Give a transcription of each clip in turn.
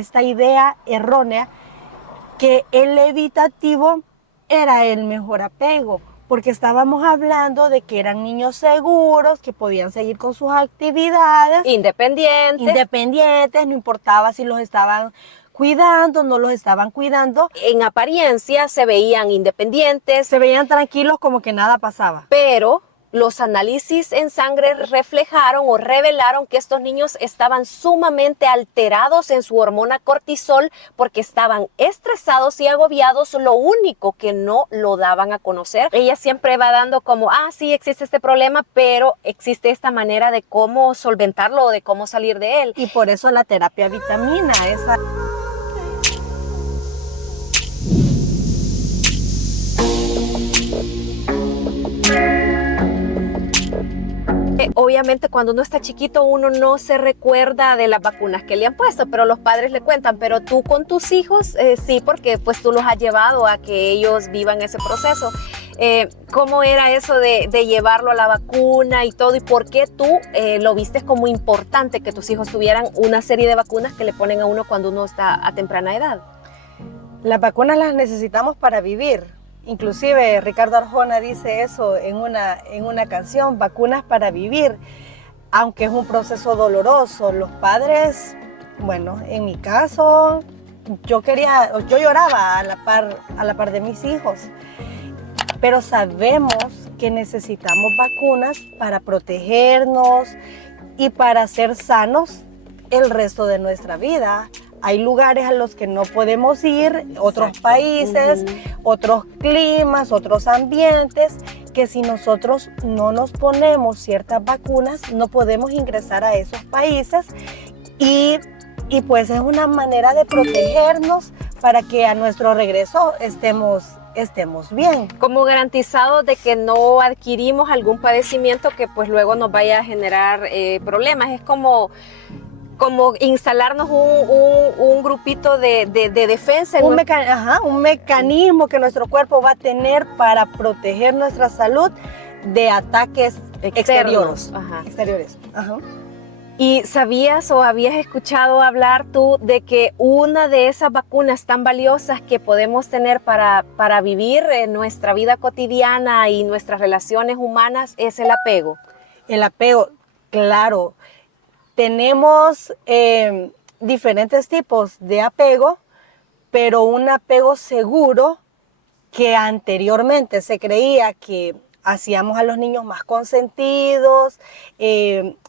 esta idea errónea que el evitativo era el mejor apego, porque estábamos hablando de que eran niños seguros, que podían seguir con sus actividades. Independientes, no importaba si los estaban cuidando, no los estaban cuidando. En apariencia se veían independientes. Se veían tranquilos como que nada pasaba. Pero los análisis en sangre reflejaron o revelaron que estos niños estaban sumamente alterados en su hormona cortisol porque estaban estresados y agobiados, lo único que no lo daban a conocer. Ella siempre va dando como, sí, existe este problema, pero existe esta manera de cómo solventarlo o de cómo salir de él. Y por eso la terapia vitamina, esa... Obviamente cuando uno está chiquito uno no se recuerda de las vacunas que le han puesto, pero los padres le cuentan, pero tú con tus hijos sí, porque pues tú los has llevado a que ellos vivan ese proceso. ¿Cómo era eso de llevarlo a la vacuna y todo? ¿Y por qué tú lo viste como importante que tus hijos tuvieran una serie de vacunas que le ponen a uno cuando uno está a temprana edad? Las vacunas las necesitamos para vivir. Inclusive Ricardo Arjona dice eso en una canción, vacunas para vivir, aunque es un proceso doloroso. Los padres, bueno, en mi caso, yo lloraba a la par de mis hijos, pero sabemos que necesitamos vacunas para protegernos y para ser sanos el resto de nuestra vida. Hay lugares a los que no podemos ir, otros países, otros climas, otros ambientes, que si nosotros no nos ponemos ciertas vacunas, no podemos ingresar a esos países y pues es una manera de protegernos para que a nuestro regreso estemos bien. Como garantizado de que no adquirimos algún padecimiento que pues luego nos vaya a generar problemas. Es como instalarnos un grupito de defensa. Un mecanismo que nuestro cuerpo va a tener para proteger nuestra salud de ataques exteriores. Ajá. ¿Y sabías o habías escuchado hablar tú de que una de esas vacunas tan valiosas que podemos tener para vivir en nuestra vida cotidiana y nuestras relaciones humanas es el apego? El apego, claro. Tenemos diferentes tipos de apego, pero un apego seguro que anteriormente se creía que hacíamos a los niños más consentidos,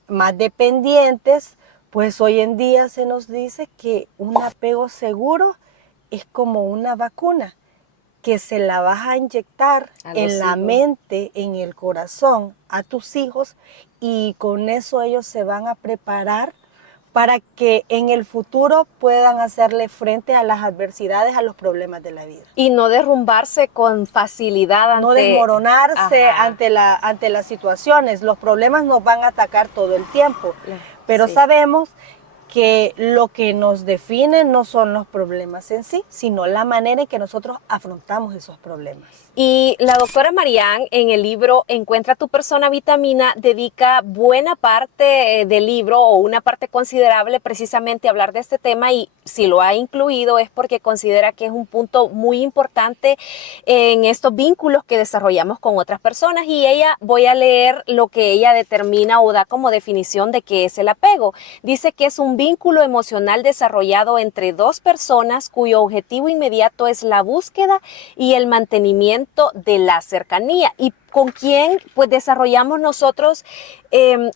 más dependientes, pues hoy en día se nos dice que un apego seguro es como una vacuna que se la vas a inyectar en la mente, en el corazón a tus hijos, y con eso ellos se van a preparar para que en el futuro puedan hacerle frente a las adversidades, a los problemas de la vida. Y no derrumbarse con facilidad. No desmoronarse ante las situaciones. Los problemas nos van a atacar todo el tiempo, pero sabemos que lo que nos define no son los problemas en sí, sino la manera en que nosotros afrontamos esos problemas. Y la doctora Marianne, en el libro Encuentra tu persona vitamina, dedica buena parte del libro o una parte considerable precisamente a hablar de este tema, y si lo ha incluido es porque considera que es un punto muy importante en estos vínculos que desarrollamos con otras personas. Y voy a leer lo que ella determina o da como definición de qué es el apego. Dice que es un vínculo emocional desarrollado entre dos personas cuyo objetivo inmediato es la búsqueda y el mantenimiento de la cercanía. ¿Y con quién pues desarrollamos nosotros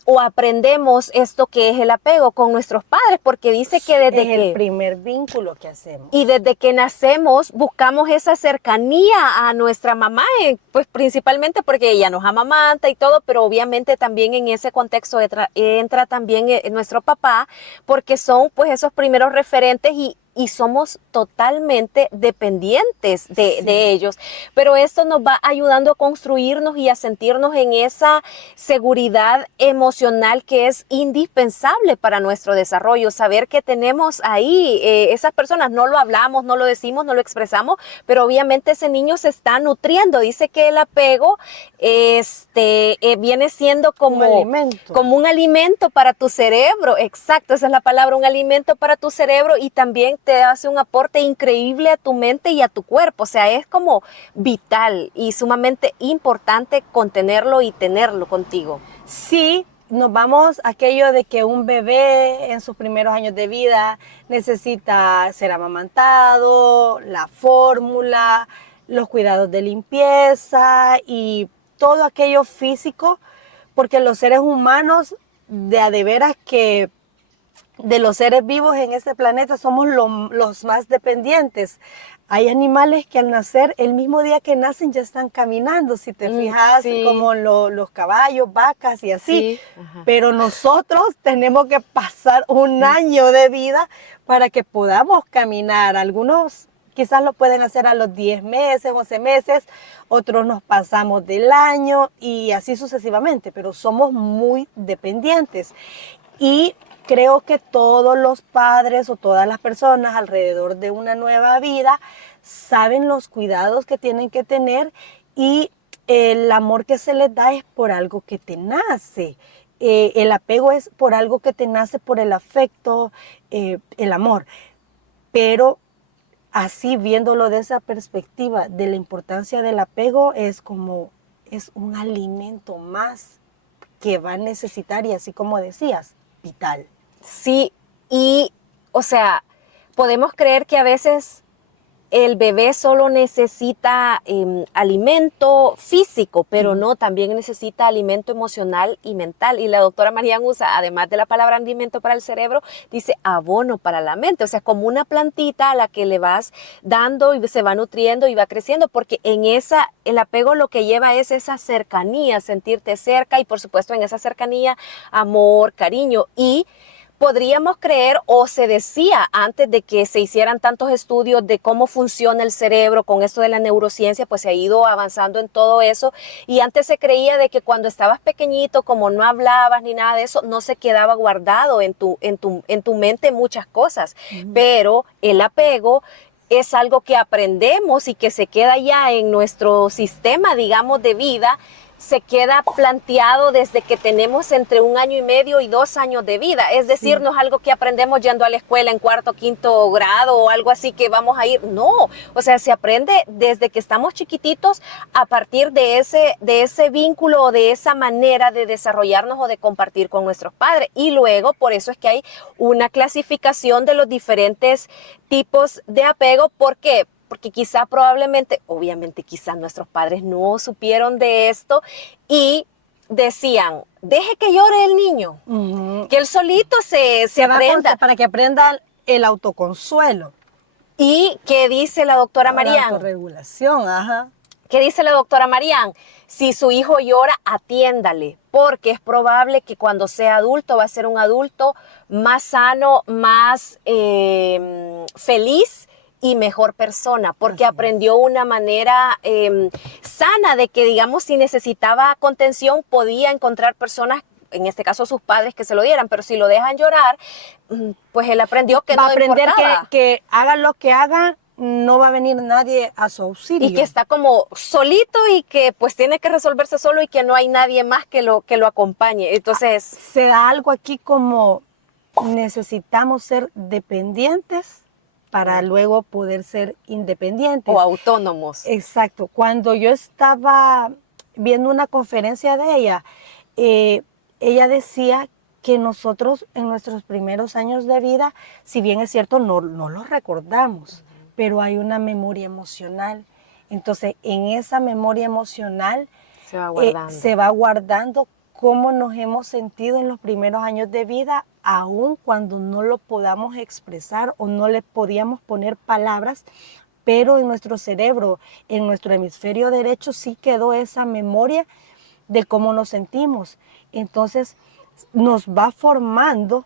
o aprendemos esto que es el apego? Con nuestros padres, porque dice que desde el primer vínculo que hacemos. Y desde que nacemos buscamos esa cercanía a nuestra mamá, pues principalmente porque ella nos amamanta y todo, pero obviamente también en ese contexto entra también nuestro papá, porque son pues esos primeros referentes, y y somos totalmente dependientes de ellos. Pero esto nos va ayudando a construirnos y a sentirnos en esa seguridad emocional que es indispensable para nuestro desarrollo. Saber que tenemos ahí esas personas, no lo hablamos, no lo decimos, no lo expresamos, pero obviamente ese niño se está nutriendo. Dice que el apego viene siendo como un alimento para tu cerebro. Exacto, esa es la palabra, un alimento para tu cerebro, y también te hace un aporte increíble a tu mente y a tu cuerpo. O sea, es como vital y sumamente importante contenerlo y tenerlo contigo. Sí, nos vamos a aquello de que un bebé en sus primeros años de vida necesita ser amamantado, la fórmula, los cuidados de limpieza y todo aquello físico, porque los seres humanos de veras que de los seres vivos en este planeta somos los más dependientes. Hay animales que al nacer, el mismo día que nacen ya están caminando, si te fijas, sí. como los caballos, vacas y así. Sí. Pero nosotros tenemos que pasar un año de vida para que podamos caminar. Algunos quizás lo pueden hacer a los 10 meses, 11 meses, otros nos pasamos del año y así sucesivamente, pero somos muy dependientes. Y creo que todos los padres o todas las personas alrededor de una nueva vida saben los cuidados que tienen que tener, y el amor que se les da es por algo que te nace. El apego es por algo que te nace, por el afecto, el amor. Pero así, viéndolo de esa perspectiva, de la importancia del apego, es un alimento más que va a necesitar, y así como decías, vital. Sí, y o sea, podemos creer que a veces el bebé solo necesita alimento físico, pero no, también necesita alimento emocional y mental. Y la doctora Marian usa, además de la palabra alimento para el cerebro, dice abono para la mente. O sea, como una plantita a la que le vas dando y se va nutriendo y va creciendo, porque el apego lo que lleva es esa cercanía, sentirte cerca, y por supuesto en esa cercanía, amor, cariño. Y podríamos creer, o se decía antes de que se hicieran tantos estudios de cómo funciona el cerebro con esto de la neurociencia, pues se ha ido avanzando en todo eso, y antes se creía de que cuando estabas pequeñito, como no hablabas ni nada de eso, no se quedaba guardado en tu mente muchas cosas, pero el apego es algo que aprendemos y que se queda ya en nuestro sistema, digamos, de vida. Se queda planteado desde que tenemos entre 1 año y medio y 2 años de vida. Es decir, no es algo que aprendemos yendo a la escuela en 4º, 5º grado o algo así que vamos a ir. No, o sea, se aprende desde que estamos chiquititos, a partir de ese vínculo o de esa manera de desarrollarnos o de compartir con nuestros padres. Y luego, por eso es que hay una clasificación de los diferentes tipos de apego. ¿Por qué? Porque quizá probablemente, obviamente quizá nuestros padres no supieron de esto y decían, deje que llore el niño, que él solito se aprenda. Para que aprenda el autoconsuelo. ¿Y qué dice la doctora Marian? La autorregulación, ajá. ¿Qué dice la doctora Marian? Si su hijo llora, atiéndale, porque es probable que cuando sea adulto va a ser un adulto más sano, más feliz y mejor persona, porque aprendió una manera sana de que, digamos, si necesitaba contención, podía encontrar personas, en este caso sus padres, que se lo dieran, pero si lo dejan llorar, pues él aprendió que va no a aprender importaba. que haga lo que haga, no va a venir nadie a su auxilio. Y que está como solito y que pues tiene que resolverse solo y que no hay nadie más que lo acompañe. Entonces se da algo aquí como necesitamos ser dependientes para luego poder ser independientes. O autónomos. Exacto. Cuando yo estaba viendo una conferencia de ella, ella decía que nosotros en nuestros primeros años de vida, si bien es cierto, no los recordamos, pero hay una memoria emocional. Entonces, en esa memoria emocional se va guardando cómo nos hemos sentido en los primeros años de vida, aun cuando no lo podamos expresar o no le podíamos poner palabras, pero en nuestro cerebro, en nuestro hemisferio derecho, sí quedó esa memoria de cómo nos sentimos. Entonces, nos va formando,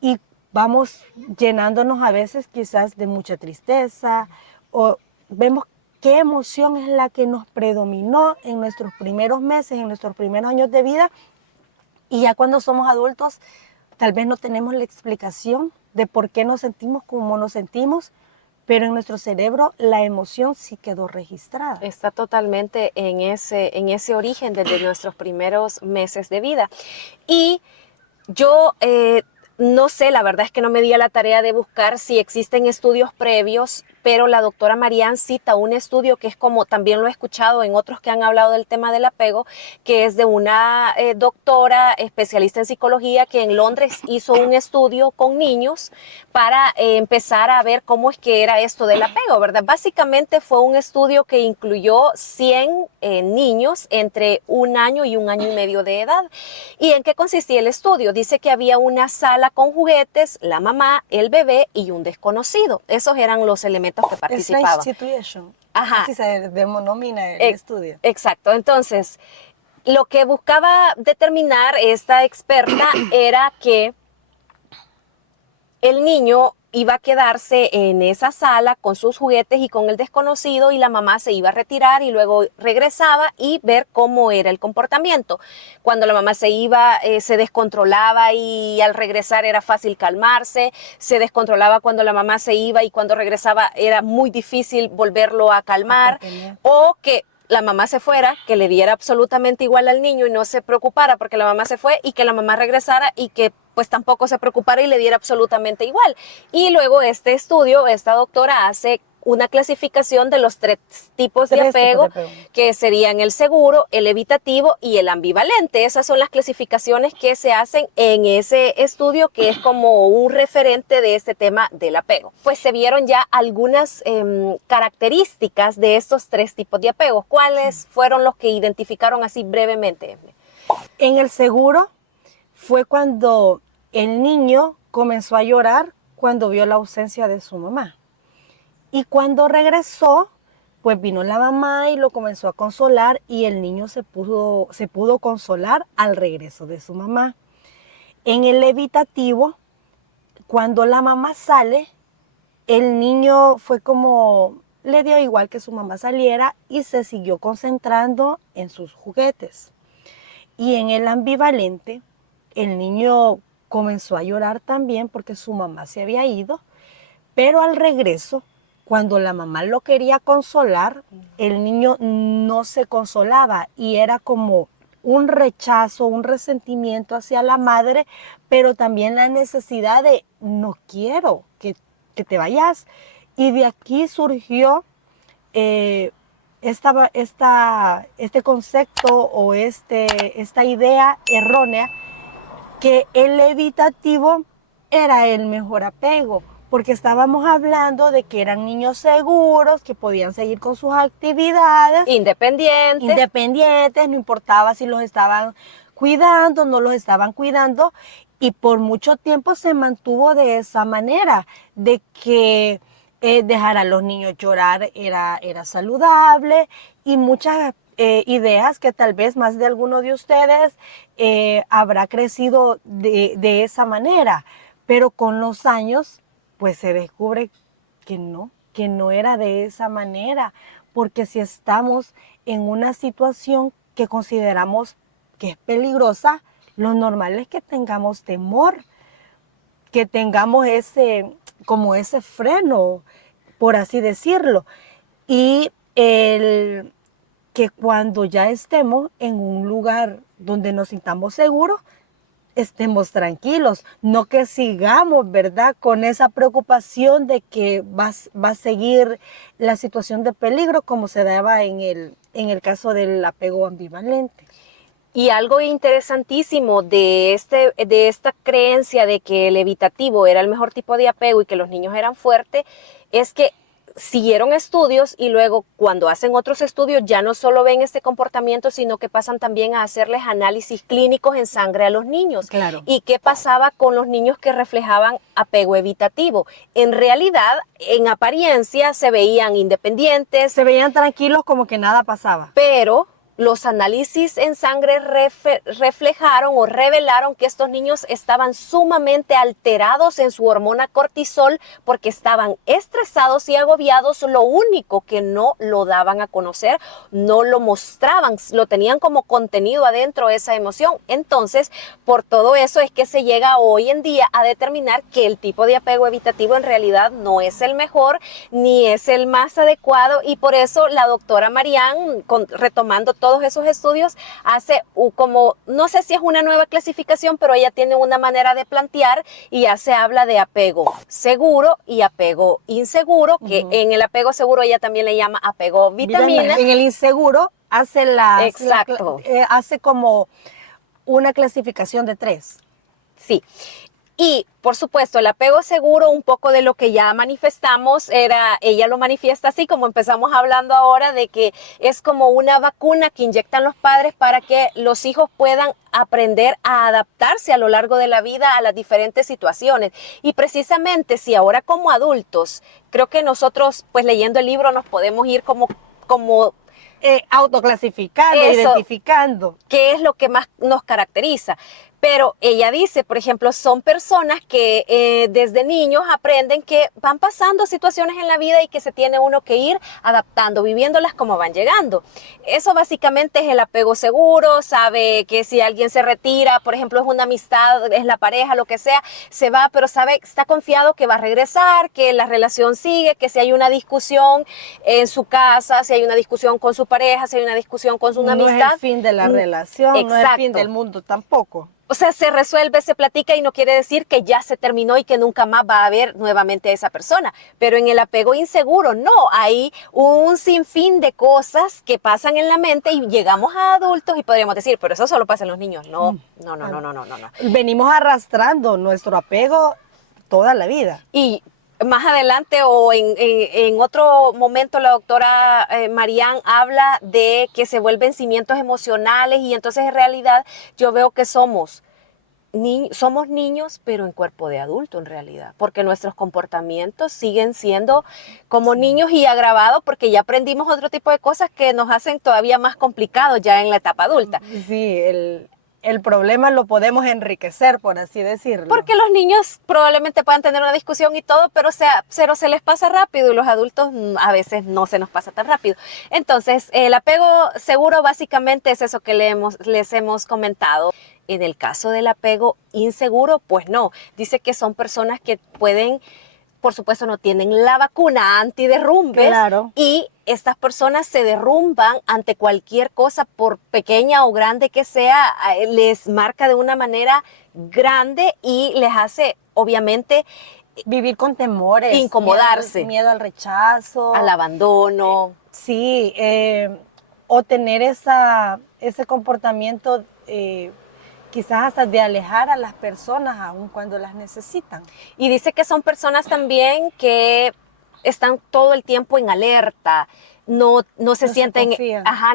y vamos llenándonos a veces quizás de mucha tristeza o vemos qué emoción es la que nos predominó en nuestros primeros meses, en nuestros primeros años de vida, y ya cuando somos adultos tal vez no tenemos la explicación de por qué nos sentimos como nos sentimos, pero en nuestro cerebro la emoción sí quedó registrada. Está totalmente en ese origen desde nuestros primeros meses de vida. Y yo no sé, la verdad es que no me di a la tarea de buscar si existen estudios previos, pero la doctora Marianne cita un estudio que es como también lo he escuchado en otros que han hablado del tema del apego, que es de una doctora especialista en psicología que en Londres hizo un estudio con niños para empezar a ver cómo es que era esto del apego, ¿verdad? Básicamente fue un estudio que incluyó 100 niños entre 1 año y 1 año y medio de edad. ¿Y en qué consistía el estudio? Dice que había una sala con juguetes, la mamá, el bebé y un desconocido. Esos eran los elementos que participaban. Strange Situation. Ajá. Así se denomina el estudio. Exacto. Entonces, lo que buscaba determinar esta experta era que el niño iba a quedarse en esa sala con sus juguetes y con el desconocido, y la mamá se iba a retirar y luego regresaba y ver cómo era el comportamiento. Cuando la mamá se iba, se descontrolaba y al regresar era fácil calmarse, se descontrolaba cuando la mamá se iba y cuando regresaba era muy difícil volverlo a calmar, o que la mamá se fuera, que le diera absolutamente igual al niño y no se preocupara porque la mamá se fue, y que la mamá regresara y que pues tampoco se preocupara y le diera absolutamente igual. Y luego este estudio, esta doctora hace una clasificación de los 3 tipos de apego, que serían el seguro, el evitativo y el ambivalente. Esas son las clasificaciones que se hacen en ese estudio, que es como un referente de este tema del apego. Pues se vieron ya algunas características de estos 3 tipos de apegos. ¿Cuáles fueron los que identificaron así brevemente? En el seguro fue cuando el niño comenzó a llorar cuando vio la ausencia de su mamá. Y cuando regresó, pues vino la mamá y lo comenzó a consolar, y el niño se pudo consolar al regreso de su mamá. En el evitativo, cuando la mamá sale, el niño fue como, le dio igual que su mamá saliera y se siguió concentrando en sus juguetes. Y en el ambivalente, el niño comenzó a llorar también porque su mamá se había ido, pero al regreso, cuando la mamá lo quería consolar, el niño no se consolaba y era como un rechazo, un resentimiento hacia la madre, pero también la necesidad de no quiero que te vayas. Y de aquí surgió este concepto o esta idea errónea que el evitativo era el mejor apego, porque estábamos hablando de que eran niños seguros, que podían seguir con sus actividades. Independientes, no importaba si los estaban cuidando, no los estaban cuidando, y por mucho tiempo se mantuvo de esa manera, de que dejar a los niños llorar era saludable, y muchas ideas que tal vez más de alguno de ustedes habrá crecido de esa manera, pero con los años pues se descubre que no era de esa manera, porque si estamos en una situación que consideramos que es peligrosa, lo normal es que tengamos temor, que tengamos ese freno, por así decirlo, y que cuando ya estemos en un lugar donde nos sintamos seguros, estemos tranquilos, no que sigamos, ¿verdad?, con esa preocupación de que va a seguir la situación de peligro como se daba en el caso del apego ambivalente. Y algo interesantísimo de esta creencia de que el evitativo era el mejor tipo de apego y que los niños eran fuertes, es que siguieron estudios y luego cuando hacen otros estudios ya no solo ven este comportamiento, sino que pasan también a hacerles análisis clínicos en sangre a los niños. Claro. ¿Y qué pasaba con los niños que reflejaban apego evitativo? En realidad, en apariencia, se veían independientes. Se veían tranquilos como que nada pasaba. Pero los análisis en sangre reflejaron o revelaron que estos niños estaban sumamente alterados en su hormona cortisol porque estaban estresados y agobiados. Lo único que no lo daban a conocer, no lo mostraban, lo tenían como contenido adentro esa emoción. Entonces, por todo eso es que se llega hoy en día a determinar que el tipo de apego evitativo en realidad no es el mejor ni es el más adecuado, y por eso la doctora Marianne, retomando todos esos estudios, hace como, no sé si es una nueva clasificación, pero ella tiene una manera de plantear y ya se habla de apego seguro y apego inseguro, que en el apego seguro ella también le llama apego vitamina. En el inseguro hace hace como una clasificación de 3. Sí. Y, por supuesto, el apego seguro, un poco de lo que ya manifestamos, ella lo manifiesta así, como empezamos hablando ahora, de que es como una vacuna que inyectan los padres para que los hijos puedan aprender a adaptarse a lo largo de la vida a las diferentes situaciones. Y precisamente, si ahora como adultos, creo que nosotros, pues leyendo el libro, nos podemos ir como autoclasificando, identificando. ¿Qué es lo que más nos caracteriza? Pero ella dice, por ejemplo, son personas que desde niños aprenden que van pasando situaciones en la vida y que se tiene uno que ir adaptando, viviéndolas como van llegando. Eso básicamente es el apego seguro. Sabe que si alguien se retira, por ejemplo, es una amistad, es la pareja, lo que sea, se va, pero está confiado que va a regresar, que la relación sigue, que si hay una discusión en su casa, si hay una discusión con su pareja, si hay una discusión con una amistad. No es el fin de la relación, exacto. No es el fin del mundo tampoco. O sea, se resuelve, se platica y no quiere decir que ya se terminó y que nunca más va a haber nuevamente a esa persona. Pero en el apego inseguro, no. Hay un sinfín de cosas que pasan en la mente y llegamos a adultos y podríamos decir, pero eso solo pasa en los niños. No. Venimos arrastrando nuestro apego toda la vida. Y más adelante o en otro momento la doctora Marianne habla de que se vuelven cimientos emocionales, y entonces en realidad yo veo que somos niños pero en cuerpo de adulto en realidad, porque nuestros comportamientos siguen siendo como niños y agravados porque ya aprendimos otro tipo de cosas que nos hacen todavía más complicados ya en la etapa adulta. Sí, el problema lo podemos enriquecer, por así decirlo. Porque los niños probablemente puedan tener una discusión y todo, pero se les pasa rápido, y los adultos a veces no se nos pasa tan rápido. Entonces, el apego seguro básicamente es eso que les hemos comentado. En el caso del apego inseguro, pues no. Dice que son personas que pueden, por supuesto, no tienen la vacuna antiderrumbes. Claro. Y estas personas se derrumban ante cualquier cosa, por pequeña o grande que sea, les marca de una manera grande y les hace, obviamente, vivir con temores. Incomodarse. Miedo al rechazo. Al abandono. Sí, o tener ese comportamiento quizás hasta de alejar a las personas aun cuando las necesitan. Y dice que son personas también que están todo el tiempo en alerta, no se sienten,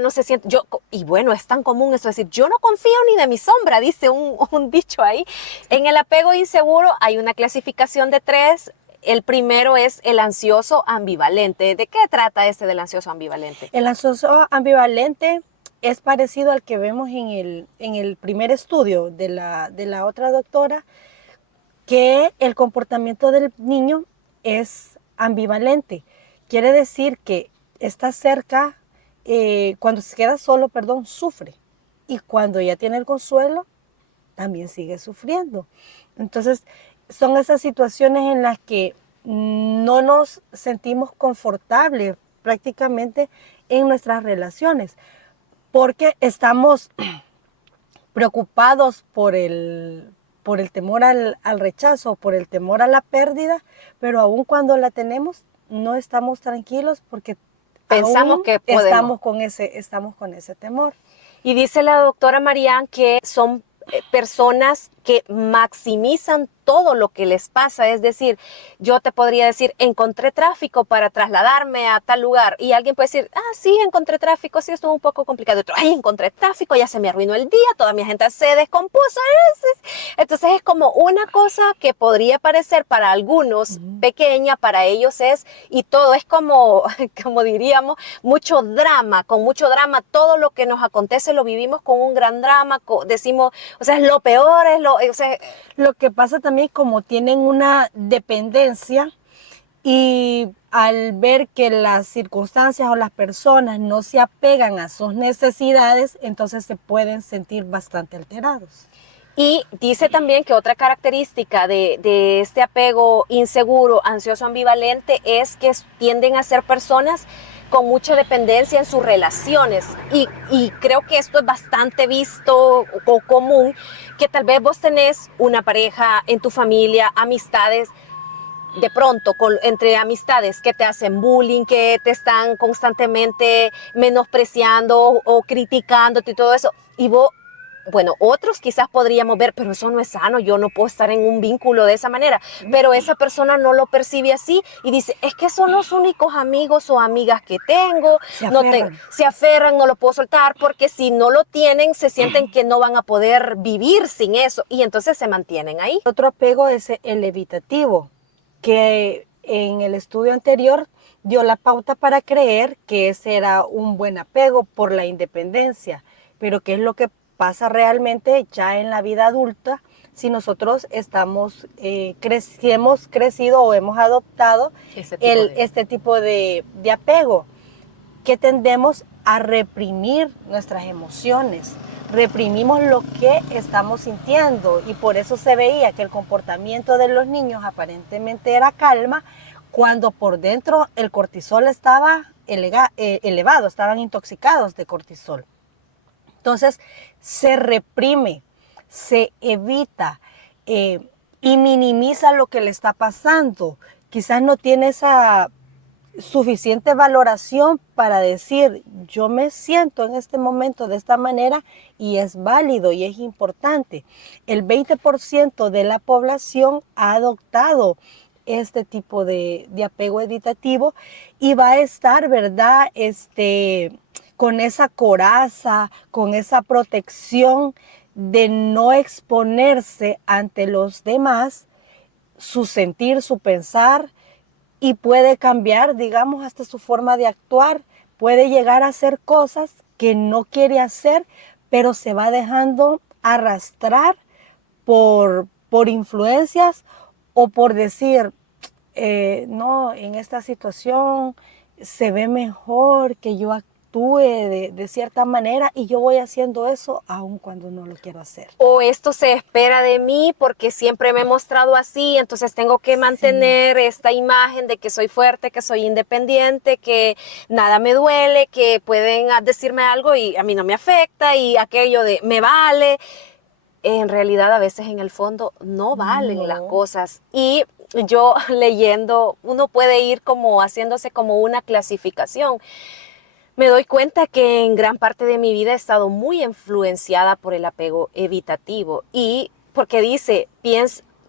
no se sienten, y bueno, es tan común eso, decir, yo no confío ni de mi sombra, dice un dicho ahí. En el apego inseguro hay una clasificación de 3. El primero es el ansioso ambivalente. ¿De qué trata del ansioso ambivalente? El ansioso ambivalente es parecido al que vemos en el primer estudio de la otra doctora, que el comportamiento del niño es ambivalente. Quiere decir que está cerca, cuando se queda solo, sufre. Y cuando ya tiene el consuelo, también sigue sufriendo. Entonces, son esas situaciones en las que no nos sentimos confortables prácticamente en nuestras relaciones, porque estamos preocupados por el temor al rechazo, por el temor a la pérdida, pero aun cuando la tenemos, no estamos tranquilos porque pensamos que podemos. Estamos con ese temor. Y dice la doctora Marianne que son personas que maximizan todo lo que les pasa. Es decir, yo te podría decir, encontré tráfico para trasladarme a tal lugar, y alguien puede decir, ah, sí, encontré tráfico, sí, estuvo un poco complicado. Otro, ay, encontré tráfico, ya se me arruinó el día, toda mi agenda se descompuso. Entonces es como una cosa que podría parecer para algunos pequeña, para ellos es, y todo es como, como diríamos, mucho drama, con mucho drama, todo lo que nos acontece lo vivimos con un gran drama, decimos, o sea, es lo peor, o sea, lo que pasa también como tienen una dependencia y al ver que las circunstancias o las personas no se apegan a sus necesidades, entonces se pueden sentir bastante alterados. Y dice también que otra característica de este apego inseguro, ansioso, ambivalente es que tienden a ser personas con mucha dependencia en sus relaciones. Y creo que esto es bastante visto o común, que tal vez vos tenés una pareja en tu familia, amistades, de pronto entre amistades que te hacen bullying, que te están constantemente menospreciando o criticándote y todo eso. Y vos, bueno, otros quizás podríamos ver, pero eso no es sano, yo no puedo estar en un vínculo de esa manera, pero esa persona no lo percibe así y dice, es que son los únicos amigos o amigas que tengo, se aferran, no lo puedo soltar, porque si no lo tienen, se sienten que no van a poder vivir sin eso, y entonces se mantienen ahí. Otro apego es el evitativo, que en el estudio anterior dio la pauta para creer que ese era un buen apego por la independencia, pero ¿qué es lo que pasa realmente ya en la vida adulta si nosotros si hemos crecido o hemos adoptado este tipo de apego? Que tendemos a reprimir nuestras emociones, reprimimos lo que estamos sintiendo, y por eso se veía que el comportamiento de los niños aparentemente era calma, cuando por dentro el cortisol estaba elevado, estaban intoxicados de cortisol. Entonces se reprime, se evita y minimiza lo que le está pasando. Quizás no tiene esa suficiente valoración para decir, yo me siento en este momento de esta manera, y es válido y es importante. El 20% de la población ha adoptado este tipo de apego evitativo y va a estar, ¿verdad?, con esa coraza, con esa protección de no exponerse ante los demás, su sentir, su pensar, y puede cambiar, digamos, hasta su forma de actuar. Puede llegar a hacer cosas que no quiere hacer, pero se va dejando arrastrar por influencias o por decir, no, en esta situación se ve mejor que yo actúe de cierta manera, y yo voy haciendo eso aun cuando no lo quiero hacer. O esto se espera de mí porque siempre me he mostrado así, entonces tengo que mantener esta imagen de que soy fuerte, que soy independiente, que nada me duele, que pueden decirme algo y a mí no me afecta, y aquello de me vale. En realidad a veces en el fondo no valen las cosas. Y yo leyendo, uno puede ir como haciéndose como una clasificación. Me doy cuenta que en gran parte de mi vida he estado muy influenciada por el apego evitativo, y porque dice,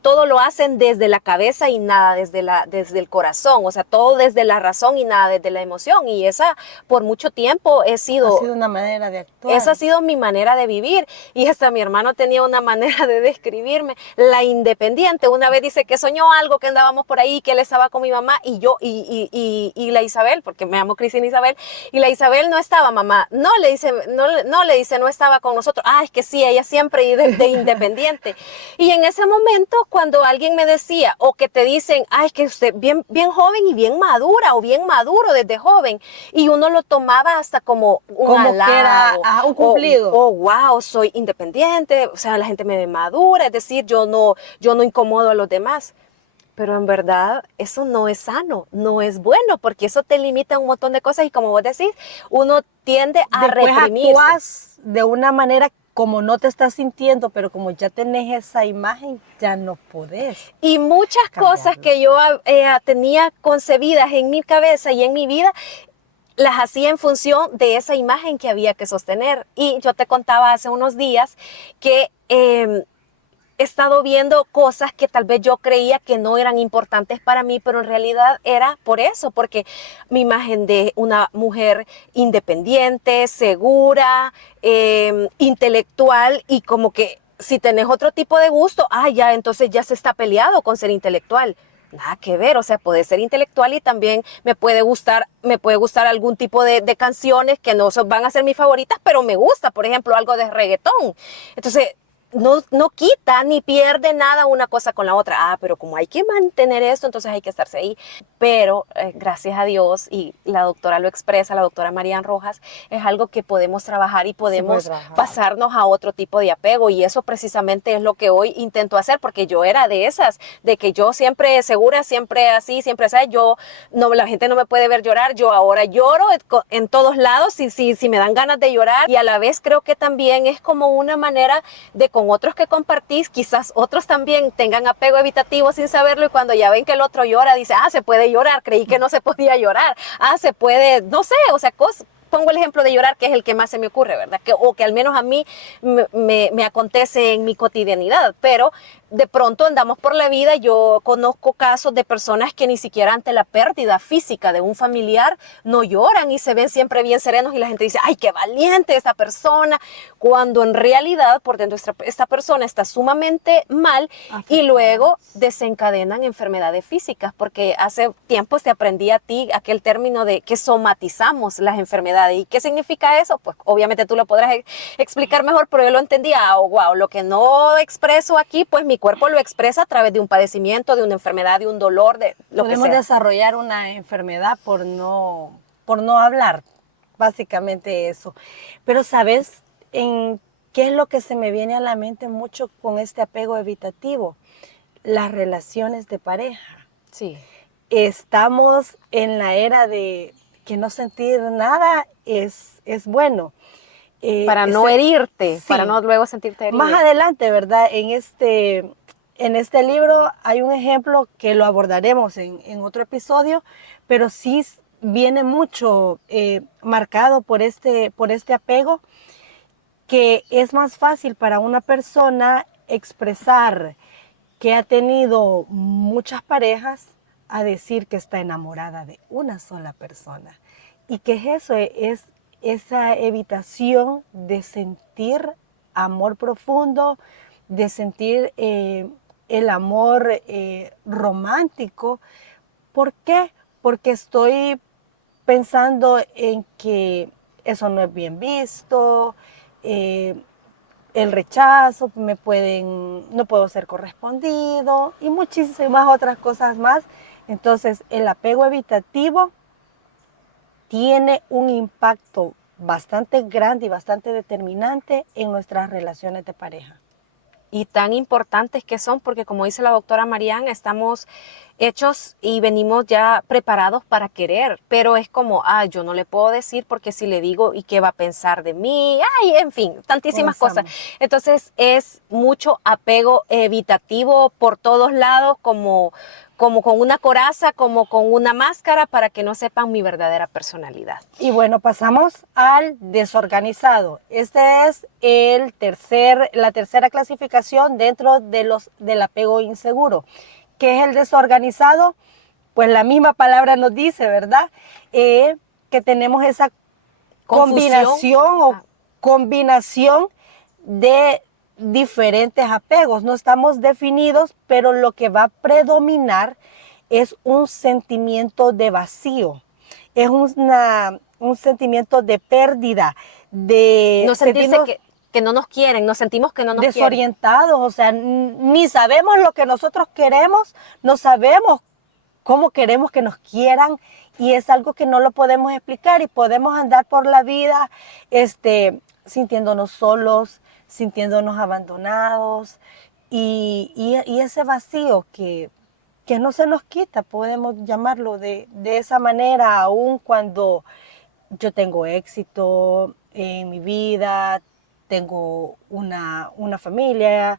todo lo hacen desde la cabeza y nada desde el corazón, o sea, todo desde la razón y nada desde la emoción, y esa por mucho tiempo ha sido una manera de actuar. Esa ha sido mi manera de vivir, y hasta mi hermano tenía una manera de describirme, la independiente. Una vez dice que soñó algo, que andábamos por ahí, que él estaba con mi mamá y yo y la Isabel, porque me llamo Cristina Isabel, y la Isabel no estaba, mamá, no le dice, no estaba con nosotros. Ah, es que sí, ella siempre de independiente. Y en ese momento, cuando alguien me decía, o que te dicen, ay, es que usted bien joven y bien madura, o bien maduro desde joven, y uno lo tomaba hasta como un halago, que era un cumplido. Wow, soy independiente, o sea, la gente me ve madura, es decir, yo no incomodo a los demás. Pero en verdad eso no es sano, no es bueno, porque eso te limita a un montón de cosas, y como vos decís, uno tiende a reprimirse. Actúas de una manera como no te estás sintiendo, pero como ya tenés esa imagen, ya no podés. Y muchas cosas que yo tenía concebidas en mi cabeza y en mi vida, las hacía en función de esa imagen que había que sostener. Y yo te contaba hace unos días que he estado viendo cosas que tal vez yo creía que no eran importantes para mí, pero en realidad era por eso, porque mi imagen de una mujer independiente, segura, intelectual, y como que si tenés otro tipo de gusto, ya, entonces ya se está peleado con ser intelectual. Nada que ver, o sea, puede ser intelectual y también me puede gustar algún tipo de canciones que no van a ser mis favoritas, pero me gusta, por ejemplo, algo de reggaetón. Entonces, no quita ni pierde nada una cosa con la otra. Pero como hay que mantener esto, entonces hay que estarse ahí. Pero gracias a Dios, y la doctora lo expresa, la doctora Marian Rojas, es algo que podemos trabajar y podemos pasarnos a otro tipo de apego. Y eso precisamente es lo que hoy intento hacer, porque yo era de esas, de que yo siempre segura, siempre así, siempre así. La gente no me puede ver llorar. Yo ahora lloro en todos lados si me dan ganas de llorar. Y a la vez creo que también es como una manera de con otros que compartís, quizás otros también tengan apego evitativo sin saberlo, y cuando ya ven que el otro llora, dice, se puede llorar, creí que no se podía llorar, se puede, no sé, o sea, pongo el ejemplo de llorar, que es el que más se me ocurre, ¿verdad? O que al menos a mí me acontece en mi cotidianidad, pero de pronto andamos por la vida. Yo conozco casos de personas que ni siquiera ante la pérdida física de un familiar no lloran y se ven siempre bien serenos, y la gente dice, ¡ay, qué valiente esta persona! Cuando en realidad por dentro esta persona está sumamente mal y luego desencadenan enfermedades físicas, porque hace tiempos te aprendí a ti aquel término de que somatizamos las enfermedades. ¿Y qué significa eso? Pues obviamente tú lo podrás explicar mejor, pero yo lo entendía. Wow, lo que no expreso aquí, pues mi cuerpo lo expresa a través de un padecimiento, de una enfermedad, de un dolor, de lo que sea. Podemos desarrollar una enfermedad por no hablar, básicamente eso. Pero ¿sabes en qué es lo que se me viene a la mente mucho con este apego evitativo? Las relaciones de pareja. Sí. Estamos en la era de que no sentir nada es bueno. Para no herirte, para no luego sentirte herido. Más adelante, ¿verdad? En este libro hay un ejemplo que lo abordaremos en otro episodio, pero sí viene mucho marcado por este apego, que es más fácil para una persona expresar que ha tenido muchas parejas a decir que está enamorada de una sola persona. ¿Y qué es eso? Es esa evitación de sentir amor profundo, de sentir el amor romántico. ¿Por qué? Porque estoy pensando en que eso no es bien visto, el rechazo, no puedo ser correspondido y muchísimas otras cosas más. Entonces, el apego evitativo tiene un impacto bastante grande y bastante determinante en nuestras relaciones de pareja. Y tan importantes que son, porque como dice la doctora Marian, estamos hechos y venimos ya preparados para querer, pero es como, yo no le puedo decir porque si le digo, ¿y qué va a pensar de mí? En fin, tantísimas cosas. Entonces es mucho apego evitativo por todos lados, como con una coraza, como con una máscara, para que no sepan mi verdadera personalidad. Y bueno, pasamos al desorganizado. Este es la tercera clasificación dentro del apego inseguro. ¿Qué es el desorganizado? Pues la misma palabra nos dice, ¿verdad? Que tenemos esa combinación de diferentes apegos. No estamos definidos, pero lo que va a predominar es un sentimiento de vacío. Es un sentimiento de pérdida, de no sentirse que no nos quieren, nos sentimos que no nos desorientados, quieren. O sea, ni sabemos lo que nosotros queremos, no sabemos cómo queremos que nos quieran, y es algo que no lo podemos explicar, y podemos andar por la vida sintiéndonos solos, sintiéndonos abandonados, y ese vacío que no se nos quita, podemos llamarlo de esa manera, aun cuando yo tengo éxito en mi vida, tengo una familia,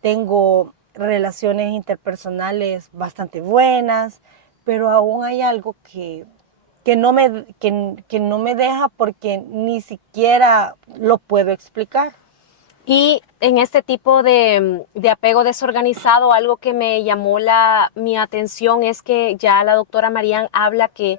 tengo relaciones interpersonales bastante buenas, pero aún hay algo que no me deja, porque ni siquiera lo puedo explicar. Y en este tipo de apego desorganizado, algo que me llamó mi atención es que ya la doctora Marian habla que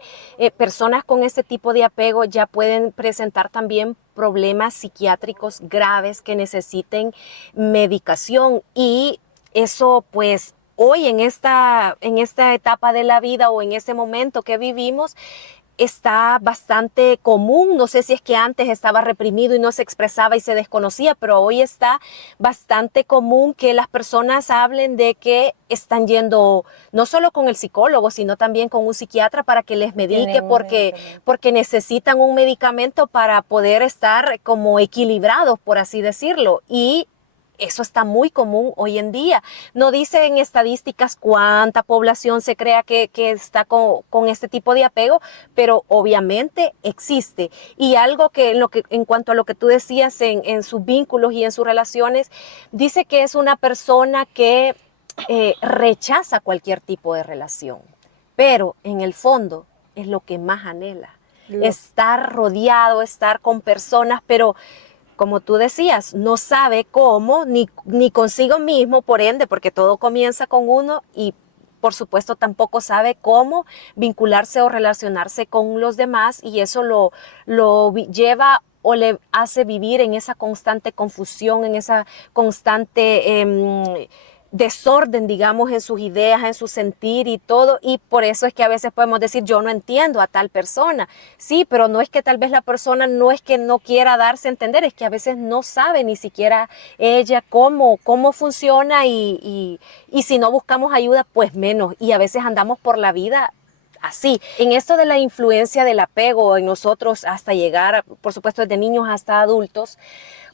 personas con este tipo de apego ya pueden presentar también problemas psiquiátricos graves que necesiten medicación, y eso pues hoy en esta etapa de la vida o en este momento que vivimos está bastante común. No sé si es que antes estaba reprimido y no se expresaba y se desconocía, pero hoy está bastante común que las personas hablen de que están yendo no solo con el psicólogo, sino también con un psiquiatra para que les medique, Tienen un medicamento. porque necesitan un medicamento para poder estar como equilibrados, por así decirlo. Y eso está muy común hoy en día. No dice en estadísticas cuánta población se crea que está con este tipo de apego, pero obviamente existe. Y algo en cuanto a lo que tú decías en sus vínculos y en sus relaciones, dice que es una persona que rechaza cualquier tipo de relación, pero en el fondo es lo que más anhela. Estar rodeado, estar con personas, pero como tú decías, no sabe cómo, ni consigo mismo, por ende, porque todo comienza con uno, y por supuesto tampoco sabe cómo vincularse o relacionarse con los demás, y eso lo lleva o le hace vivir en esa constante confusión, en esa constante desorden, digamos, en sus ideas, en su sentir y todo, y por eso es que a veces podemos decir, yo no entiendo a tal persona. Sí, pero no es que tal vez la persona no es que no quiera darse a entender, es que a veces no sabe ni siquiera ella cómo funciona, y si no buscamos ayuda, pues menos, y a veces andamos por la vida así. En esto de la influencia del apego en nosotros hasta llegar, por supuesto, desde niños hasta adultos,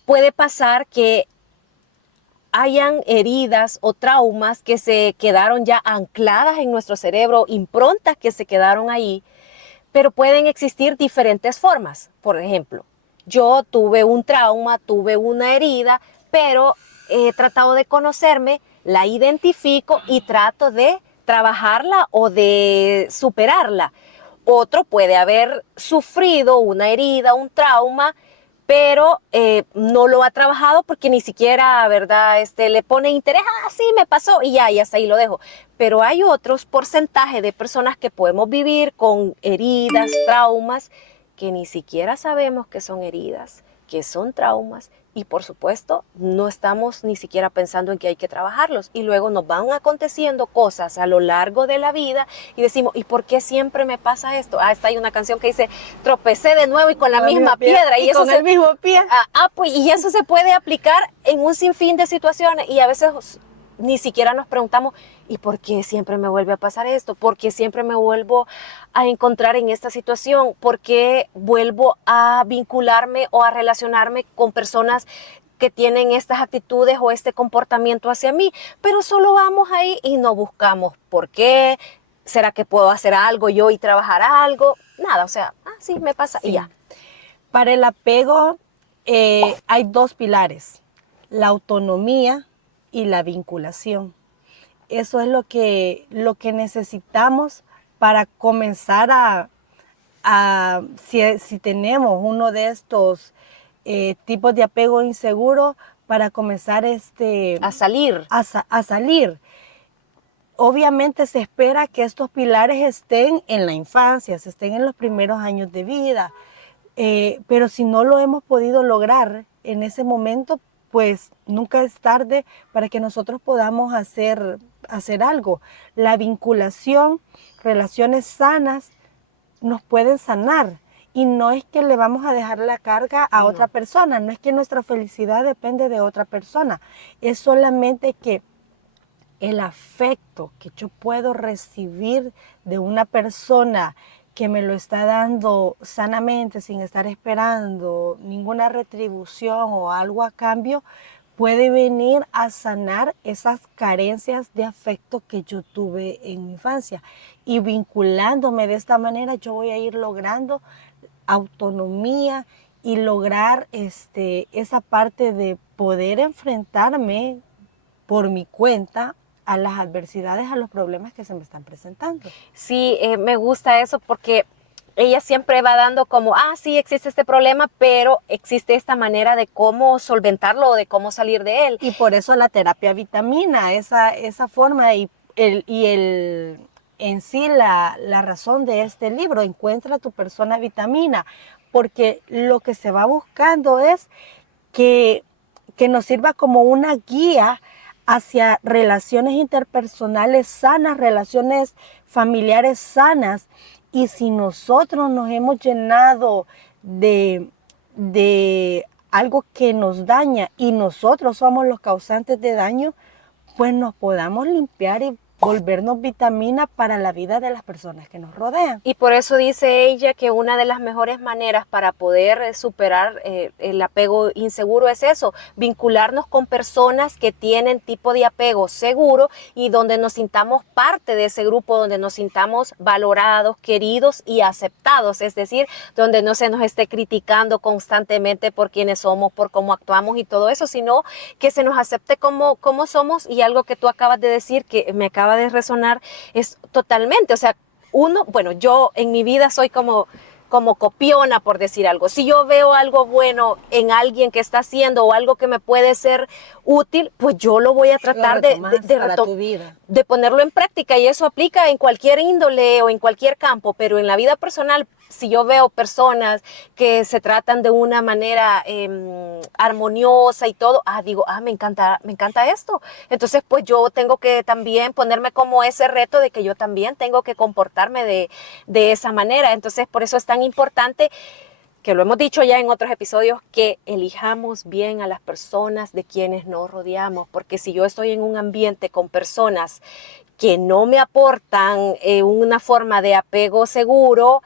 puede pasar que hayan heridas o traumas que se quedaron ya ancladas en nuestro cerebro, improntas que se quedaron ahí, pero pueden existir diferentes formas. Por ejemplo, yo tuve un trauma, tuve una herida, pero he tratado de conocerme, la identifico y trato de trabajarla o de superarla. Otro puede haber sufrido una herida, un trauma, pero no lo ha trabajado porque ni siquiera, ¿verdad? Le pone interés, sí, me pasó, y hasta ahí lo dejo. Pero hay otros porcentajes de personas que podemos vivir con heridas, traumas, que ni siquiera sabemos que son heridas, que son traumas, y por supuesto no estamos ni siquiera pensando en que hay que trabajarlos, y luego nos van aconteciendo cosas a lo largo de la vida y decimos, ¿y por qué siempre me pasa esto? Esta hay una canción que dice, tropecé de nuevo y con la misma piedra, y con el mismo pie. Pues, y eso se puede aplicar en un sinfín de situaciones, y a veces ni siquiera nos preguntamos, ¿y por qué siempre me vuelve a pasar esto? ¿Por qué siempre me vuelvo a encontrar en esta situación? ¿Por qué vuelvo a vincularme o a relacionarme con personas que tienen estas actitudes o este comportamiento hacia mí? Pero solo vamos ahí y no buscamos por qué. ¿Será que puedo hacer algo yo y trabajar algo? Nada, o sea, sí, me pasa y ya. Para el apego hay dos pilares, la autonomía y la vinculación. Eso es lo que necesitamos para comenzar si tenemos uno de estos tipos de apego inseguro, para comenzar a salir. A salir. Obviamente se espera que estos pilares estén en la infancia, estén en los primeros años de vida, pero si no lo hemos podido lograr en ese momento, pues nunca es tarde para que nosotros podamos hacer algo. La vinculación, relaciones sanas, nos pueden sanar. Y no es que le vamos a dejar la carga a otra persona, no es que nuestra felicidad depende de otra persona, es solamente que el afecto que yo puedo recibir de una persona que me lo está dando sanamente, sin estar esperando ninguna retribución o algo a cambio, puede venir a sanar esas carencias de afecto que yo tuve en mi infancia. Y vinculándome de esta manera, yo voy a ir logrando autonomía y lograr esa parte de poder enfrentarme por mi cuenta a las adversidades, a los problemas que se me están presentando. Sí, me gusta eso porque ella siempre va dando como, sí, existe este problema, pero existe esta manera de cómo solventarlo o de cómo salir de él. Y por eso la terapia vitamina, esa forma en sí la razón de este libro, encuentra tu persona vitamina, porque lo que se va buscando es que nos sirva como una guía hacia relaciones interpersonales sanas, relaciones familiares sanas. Y si nosotros nos hemos llenado de algo que nos daña y nosotros somos los causantes de daño, pues nos podamos limpiar y volvernos vitamina para la vida de las personas que nos rodean. Y por eso dice ella que una de las mejores maneras para poder superar el apego inseguro es eso, vincularnos con personas que tienen tipo de apego seguro y donde nos sintamos parte de ese grupo, donde nos sintamos valorados, queridos y aceptados, es decir, donde no se nos esté criticando constantemente por quiénes somos, por cómo actuamos y todo eso, sino que se nos acepte como somos. Y algo que tú acabas de decir que me acaba de resonar es totalmente, o sea, yo en mi vida soy como copiona, por decir algo. Si yo veo algo bueno en alguien que está haciendo o algo que me puede ser útil, pues yo lo voy a tratar de ponerlo en práctica, y eso aplica en cualquier índole o en cualquier campo, pero en la vida personal, si yo veo personas que se tratan de una manera armoniosa y todo, digo, me encanta esto. Entonces, pues yo tengo que también ponerme como ese reto de que yo también tengo que comportarme de esa manera. Entonces, por eso es tan importante, que lo hemos dicho ya en otros episodios, que elijamos bien a las personas de quienes nos rodeamos, porque si yo estoy en un ambiente con personas que no me aportan una forma de apego seguro,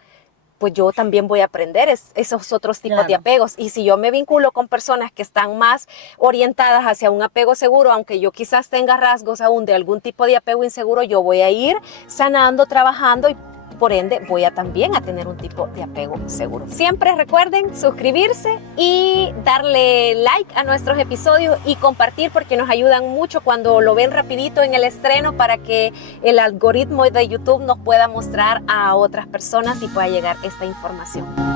pues yo también voy a aprender esos otros tipos de apegos. Y si yo me vinculo con personas que están más orientadas hacia un apego seguro, aunque yo quizás tenga rasgos aún de algún tipo de apego inseguro, yo voy a ir sanando, trabajando, y por ende voy a también a tener un tipo de apego seguro. Siempre recuerden suscribirse y darle like a nuestros episodios y compartir, porque nos ayudan mucho cuando lo ven rapidito en el estreno, para que el algoritmo de YouTube nos pueda mostrar a otras personas y pueda llegar esta información.